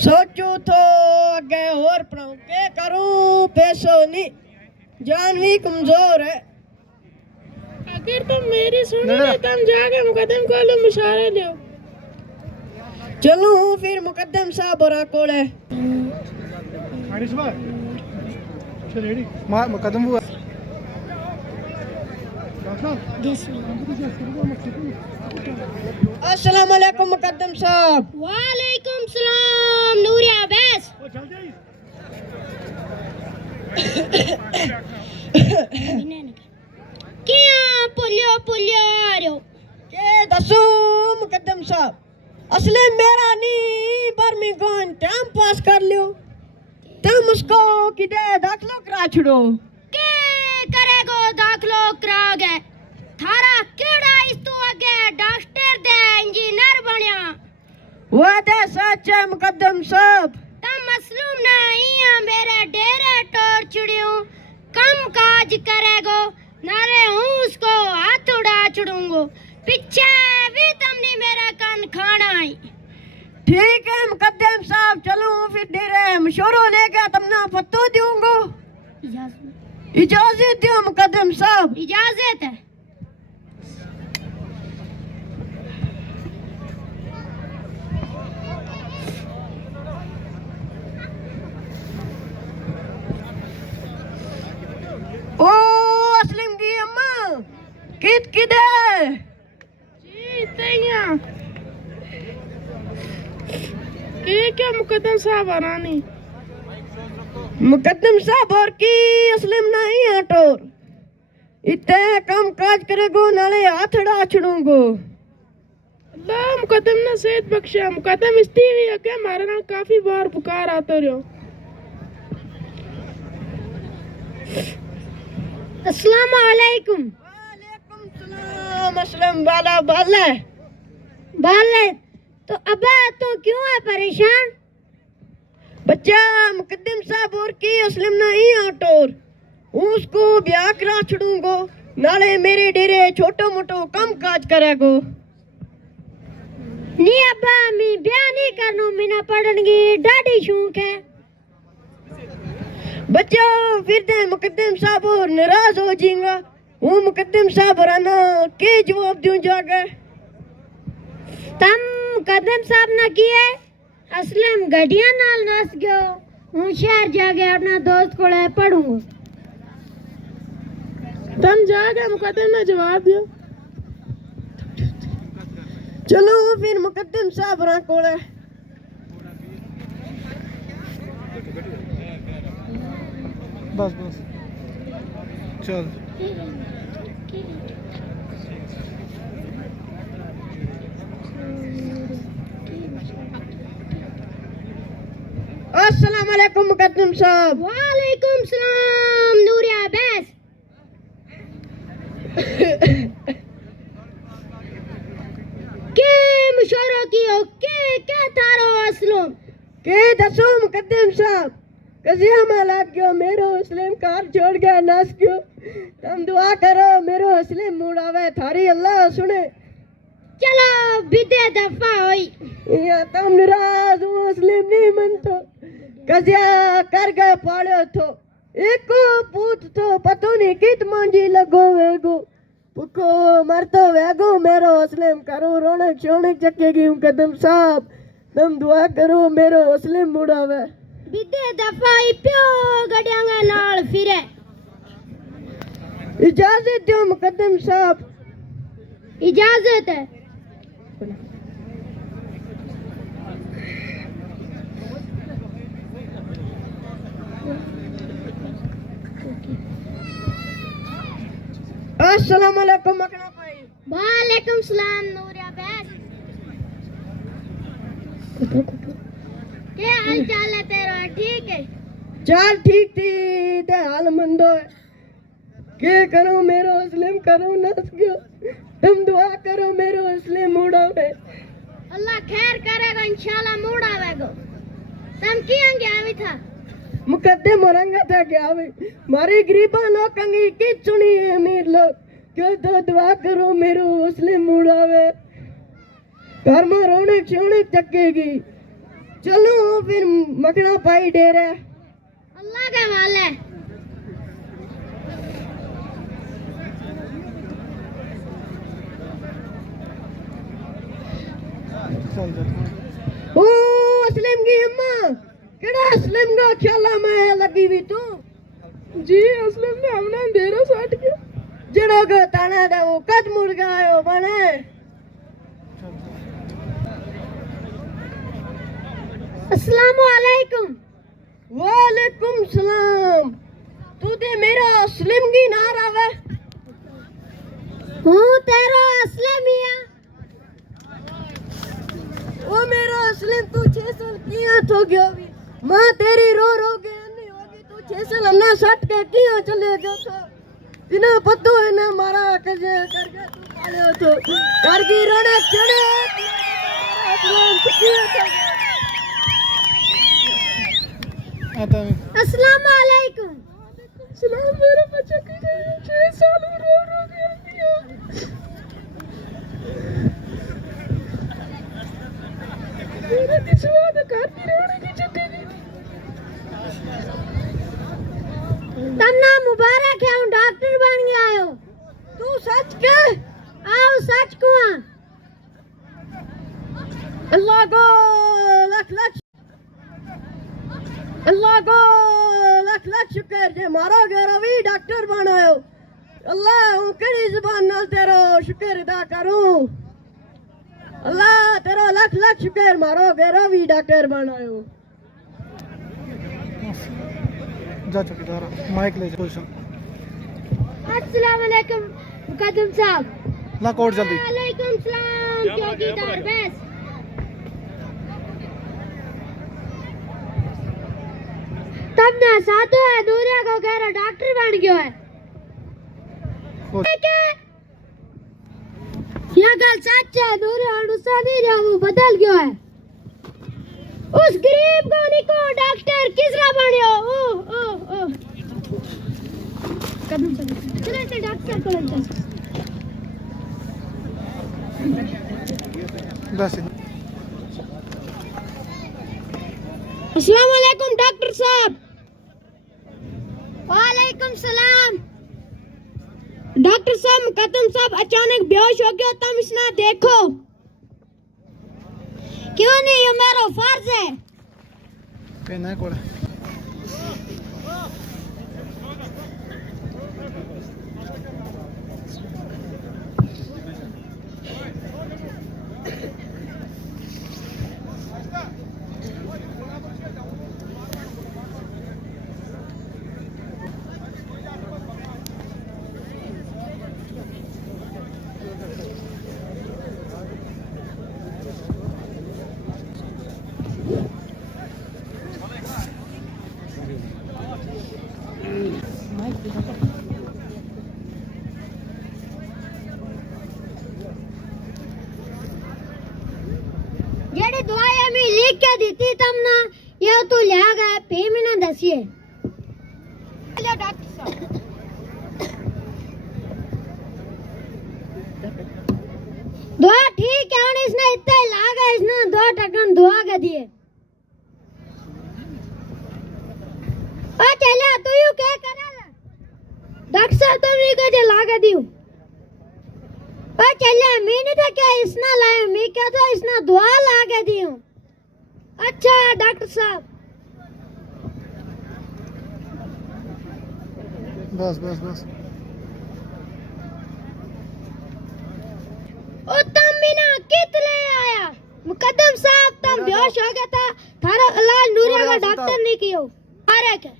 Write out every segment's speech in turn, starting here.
सोचू तो आगे और पढ़ाऊं के करूं पैसों नहीं जान भी कमजोर है। अगर तुम मेरी सुनो तो तुम जाके मुकद्दम को लो मुशावरे लो। चलूं फिर मुकद्दम साहब और कोले मुकद्दम हुआ अस्सलाम वालेकुम मुकद्दम साहब। वालेकुम सलाम नूरिया बैस। क्या पुलियो पुलियो आ रहे हो के दसो मुकद्दम साहब असले मेरा नहीं पर मैं कौन टाइम पास कर लियो तुम उसको किधर दाखलो करा छड़ो के करेगो दाखलो करागे थारा केड़ा इस तो आगे डॉक्टर दे इंजीनियर बनया वो दे सच है मुकद्दम साहब। तम मसलूम नहीं है मेरे डेरे टोर चुड़ियों कम काज करेगो नाले हूँ उसको हाथ उड़ा छुड़ूंगो पीछे भी तुमने मेरा कान खाना है। ठीक है मुकद्दम साहब चलो फिर डेरे मशोरो लेके तुमने फतो दूंगो। इजाजत दो मुकद्दम साहब। इजाजत है। ओ असलम की अम्मा कित किधर जी तैया ये क्या मुकद्दम साहब आरानी मुकद्दम साहब और की असलम नहीं है टोर इतने कम काज करेगो नाले हाथड़ा छड़ूंगो। अल्लाह मुकद्दम ने सेहत बख्शा मुकद्दम इस्तीवी है क्या हमारे नाल काफी बार पुकार आता रहो। अस्सलाम वालेकुम। वालेकुम सलाम असलम वाला बाले बाले तो अबे तो क्यों है परेशान बच्चा मुकद्दम साहब और की असलम नहीं है टोर उसको ब्याह करा छड़ूंगो नाले मेरे डेरे छोटो मोटो कम काज करेगो। नहीं अब्बा मैं ब्याह नहीं करनू मिना पढ़न की डाडी शौक है। बच्चा फिर दे मुकद्दम साहब और नाराज हो जाएगा वो मुकद्दम साहब राना के जवाब दूं जाके तम मुकद्दम साहब ना किए असलम गड्डियां नाल नस गयो हूं शहर जाके अपना दोस्त कोले पढ़ूंगा। तम जाके मुकद्दम ने जवाब दियो। चलो फिर मुकद्दम साहब रा कोले बस बस चल अस्सलाम वालेकुम मुकद्दम साहब। वालेकुम सलाम नूरिया बैस। के मुशावरा कियो के क्या थारो असलम के दसो मुकद्दम साहब कजिया में लग गयो मेरो असलम कार छोड़ गया नास गयो तुम दुआ करो मेरो असलम मुड़ावे थारी अल्लाह सुने। चलो बिदे दफा होई या तुम नाराज हो असलम नहीं मनतो कजिया कर गए पाड़ो थो एको पूत तो पतो नहीं कित मांजी लगो वेगो पुको मरतो वेगो मेरो असलम करो रौनक शौनक चकेगी मुकद्दम साहब तुम दुआ करो मेरो असलम मुड़ावे। बिदे दफा प्यो गड्यांगा नाल फिरे। इजाजत दो मुकद्दम साहब। इजाजत है। अस्सलाम वालेकुम मकना भाई। वालेकुम सलाम नूरिया बैस। क्या हाल चाल है तेरा ठीक है चाल ठीक थी ते हाल मंदो है के करो मेरो असलम करो नस गयो तुम दुआ करो मेरो असलम मुड़ावे। अल्लाह खैर करेगा इंशाल्लाह मुड़ावेगो। तुम किया गया था मुकद्दम औरंगा था क्या वे मारे गरीबा लोग कंगी की सुनी अमीर लोग क्यों तो दुआ करो मेरो असलम मुड़ावे घर में रौनक शौनक चकेगी। चलो फिर मकना पाई डेरा। अल्लाह का वाला है। चल चल ओ असलम की अम्मा केड़ा असलम का ख्याला में लगी भी तू जी असलम ने हमने अंधेरा साट के जड़ो को ताना दा वो कद मुड़ गयो बने। अस्सलाम वालेकुम। वालेकुम सलाम। तू ते मेरा असलम की ना आवे हूँ तेरा असलम मियां। ओ मेरा असलम तू 6 साल किया तो गयो भी मां तेरी रो रो के नहीं होगी तू 6 साल अन्ना सट के किया चले गयो तो बिना पतो है ना मारा कजे करके तू पाले तो कर की रोने चढ़े असलम किया तो आता है अस्सलाम वालेकुम। सलाम मेरा बच्चा की 6 साल रो रो के किया मेरे दिसवा दा कर की रोने की चक्के तमना मुबारक है, हूँ डॉक्टर बन गया हो। तू सच के आओ सच कुआ। अल्लाह को लख लख अल्लाह को लख लख शुक्र जे मारो गेरो भी डॉक्टर बनायो। अल्लाह हूँ केड़ी जुबान नाल तेरो शुक्र अदा करूं। अल्लाह तेरो लख लख शुक्र मारो गेरो भी डॉक्टर बनायो। जा चौकीदार माइक ले पोजीशन अस्सलाम वालेकुम मुकद्दम साहब। ला कोट जल्दी वालेकुम सलाम चौकीदार बस। तब ना साधु है दूरिया को कह रहा डॉक्टर बन गया है। यह गल सच है, दूरिया अनुसा नहीं रहा वो बदल गया है। उस गरीब को निको डॉक्टर किसरा बनियो। ओ ओ ओ कदम चलो चलो डॉक्टर को ले बस अस्सलाम वालेकुम डॉक्टर साहब। वालेकुम सलाम। डॉक्टर साहब मुकद्दम साहब अचानक बेहोश हो गया, तुम इसना देखो। क्यों नहीं, ये मेरा फर्ज है। कहना है कोड़ा जेडी दवाई हमें लिख के दी थी तुमने, ये तो ले गए पे में ना दसिए। हेलो डॉक्टर साहब। दवा ठीक है, और इसने इतने लागा इसने 2 टकन दवा के दिए। ओ चला तू यू क्या करा डॉक्टर साहब, तुमने को लागा दियो। ओ चला मैंने तो क्या इसना लाया, मैं क्या तो इसना दुआ लाके दी हूँ। अच्छा डॉक्टर साहब। बस बस बस ओ तुम बिना कित ले आया मुकद्दम साहब, तुम बेहोश हो गया था, थारा इलाज नूरिया का डॉक्टर नहीं कियो। अरे क्या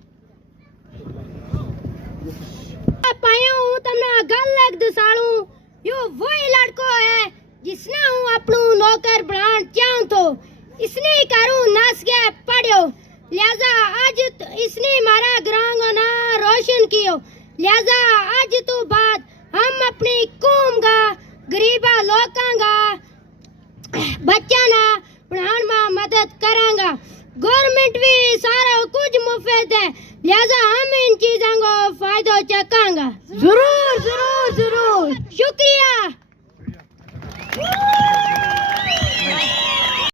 पाया हूँ तुमने गल लग दसाड़ू, यो वही लड़को है जिसने हूँ अपनू नौकर बनान चाहूं तो इसने ही करूँ नस गया पढ़ियो, लिहाजा आज इसने हमारा ग्रांग ना रोशन कियो। लिहाजा आज तो बाद हम अपनी कौम का गरीबा लोकां का बच्चा ना पढ़ान में मदद करांगा। गवर्नमेंट भी सारा कुछ मुफ्त है, लिहाजा हम इन चीजों को फायदा चकांगा। जरूर जरूर।